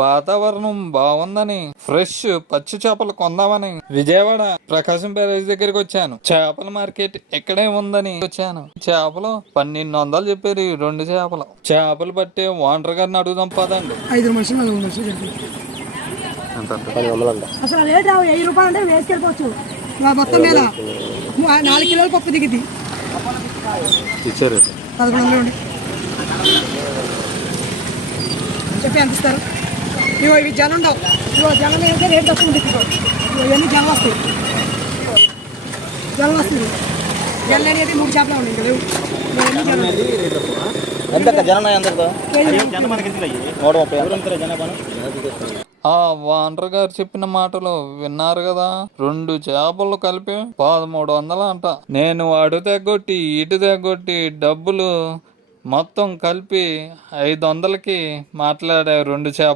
వాతావరణం బాగుందని ఫ్రెష్ పచ్చి చేపలు కొందామని విజయవాడ ప్రకాశం బ్యారేజ్ దగ్గరికి వచ్చాను. చేపల మార్కెట్ ఇక్కడే ఉందని వచ్చాను. చేపలు 1200 చెప్పారు. ఈ 2 చేపలు పట్టే ఓనర్ గారిని అడుగుదాం పదండి. 5 నిమిషాలు 4 నిమిషాలు అసలు రేట్ 1000 రూపాయలు అంటే వేసుకెళ్ళిపోవచ్చు. మొత్తం మీద 4 కిలోల పప్పు దిగింది. ఇచ్చారు 1100 చెప్పి ఎంత ఇస్తారు? ఇవి జనం ఉండవు. జనం అయితే రేట్ తక్కువ ఉంటుంది. ఇవన్నీ జనం వస్తాయి. జనం అనేది 3 చేపలే ఉన్నాయి కదా. ఆ ఓనర్ గారు చెప్పిన మాటలు విన్నారు కదా. 2 చేపలు కలిపి 1300 అంట. నేను అటు తెగొట్టి ఇటు తెగొట్టి డబ్బులు మొత్తం కలిపి 500కి మాట్లాడా 2 చేపలు.